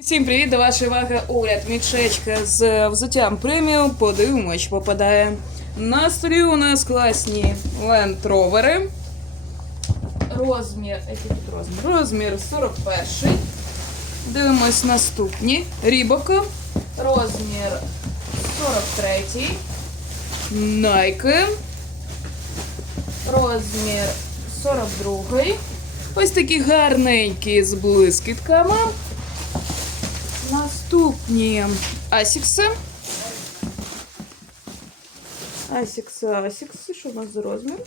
Усім привіт до вашої уваги огляд мішечка з взуттям преміум. Подивимо, що попадає. На столі у нас класні лендровери. Розмір, розмір? Розмір 41. Дивимось наступні. Рібока. Розмір 43. Найки. Розмір 42. Ось такі гарненькі з блискітками. Наступні асікси. Асікси, асікси. Що у нас за розмір?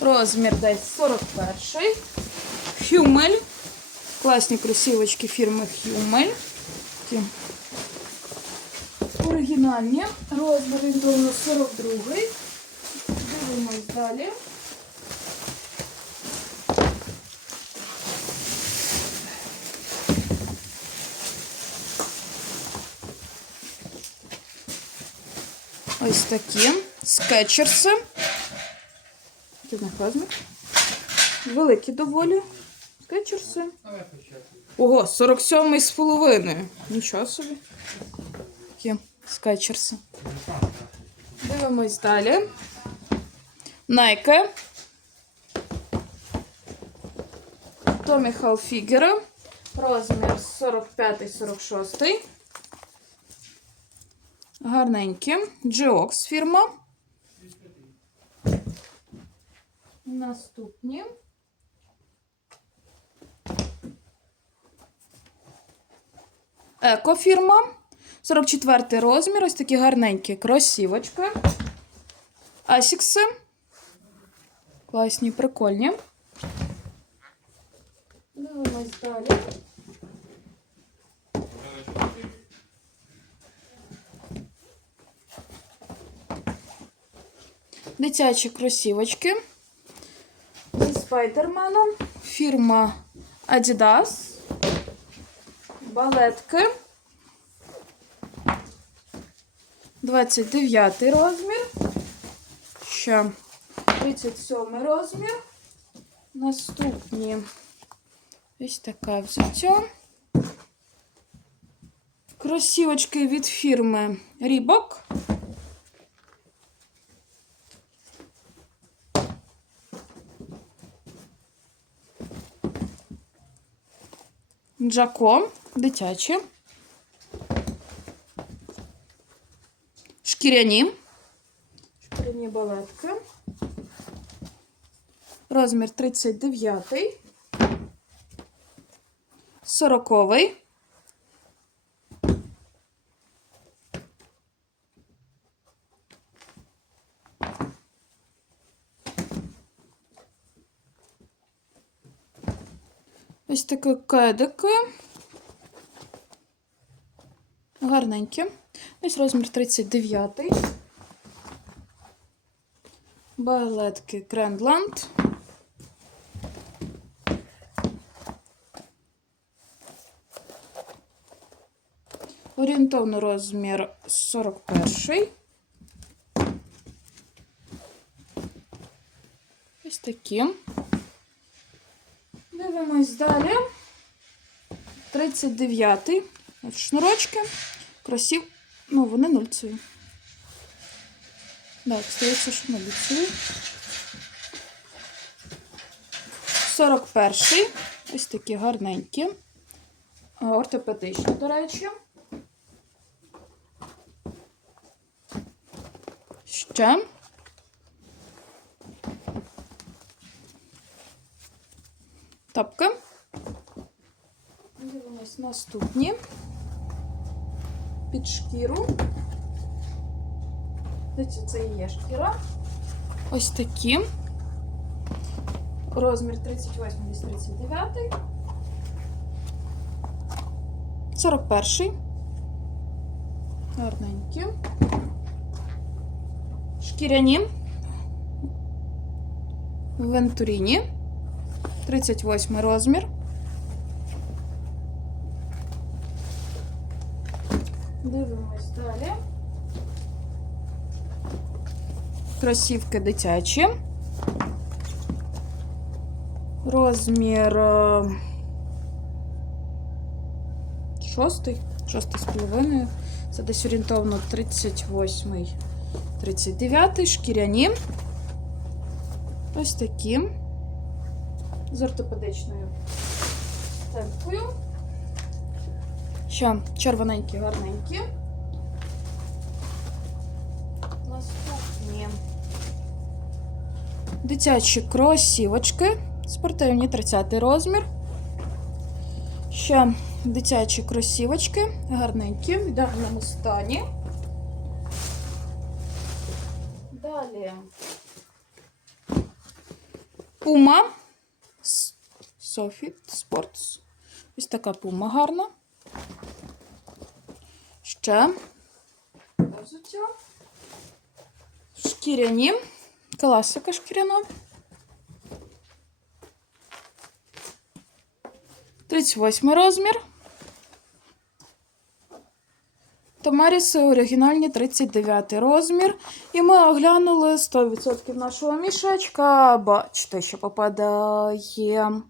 Розмір десь 41. Хюмель. Класні кросівочки фірми Хюмель. Такі оригінальні. Розмір орієнтовно 42. Дивимось далі. Ось такі скетчерси. Великі доволі. Скетчерси. Ого, 47 з половиною. Нічого собі. Такі скетчерси. Дивимось далі. Nike. Tommy Hilfiger. Розмір 45-46. Гарненькі. Geox фірма. Наступні. Еко фірма. 44 розмір. Ось такі гарненькі кросівочки. Асікси. Класні, прикольні. Дивимось далі. Дитячі кросівочки зі спайдерменом. Фірма Adidas. Балетки. 29 розмір. Ще 37 розмір. Наступні ось така взуття. Кросівочки від фірми Reebok. Джако, дитячі. Шкіряні. Шкіряні балетки. Розмір 39. 40. Ось такі кедики. Гарненькі. Ось розмір 39. Балетки Крендланд. Орієнтовно розмір 41. Ось такі. Дивимось далі. 39-й. От Шнурочки. Кросів. Ну, вони нульцеві. Так, здається, що нульцеві. 41-й. Ось такі гарненькі. Ортопедичні, до речі. Ще. Тапки. Дивимось наступні. Під шкіру. Дивіться, це і є шкіра. Ось такі. Розмір 38 десь 39. 41. Гарненькі. Шкіряні. Вентуріні. 38 розмір. Дивимось далі. Кросівки дитячі. Розмір е, шостий, шостий з половиною. Це десь орієнтовно 38, 39 шкіряні. Ось такі. З ортопедичною темпою. Ще червоненькі, гарненькі. Наступні. Дитячі кросівочки. Спортивні 30 розмір. Ще дитячі кросівочки. Гарненькі, в ідеальному стані. Далі. Пума. Софіт Спортс. Ось така пума гарна. Ще. Взуття. Шкіряні. Класика шкіряна. 38 розмір. Томаріси оригінальні 39 розмір. І ми оглянули 100% нашого мішечка. Бачите, що попадає